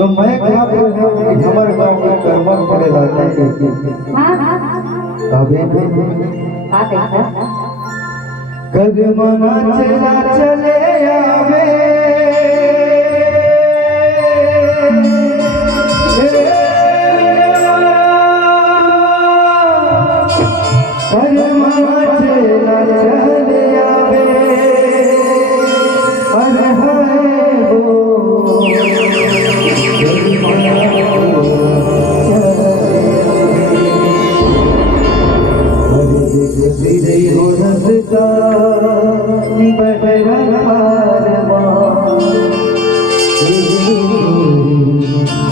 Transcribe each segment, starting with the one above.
तो मैं क्या बोल रहा हूँ कि हमारे गांव के कर्मक बड़े रहते हैं। अभी कदमना चला चले आवे कदमना चला चले आवे अरे हाय वो हो रसता बहरा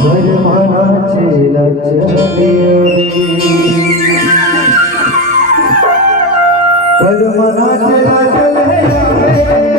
बरमाना चला चले बरमाना चला चले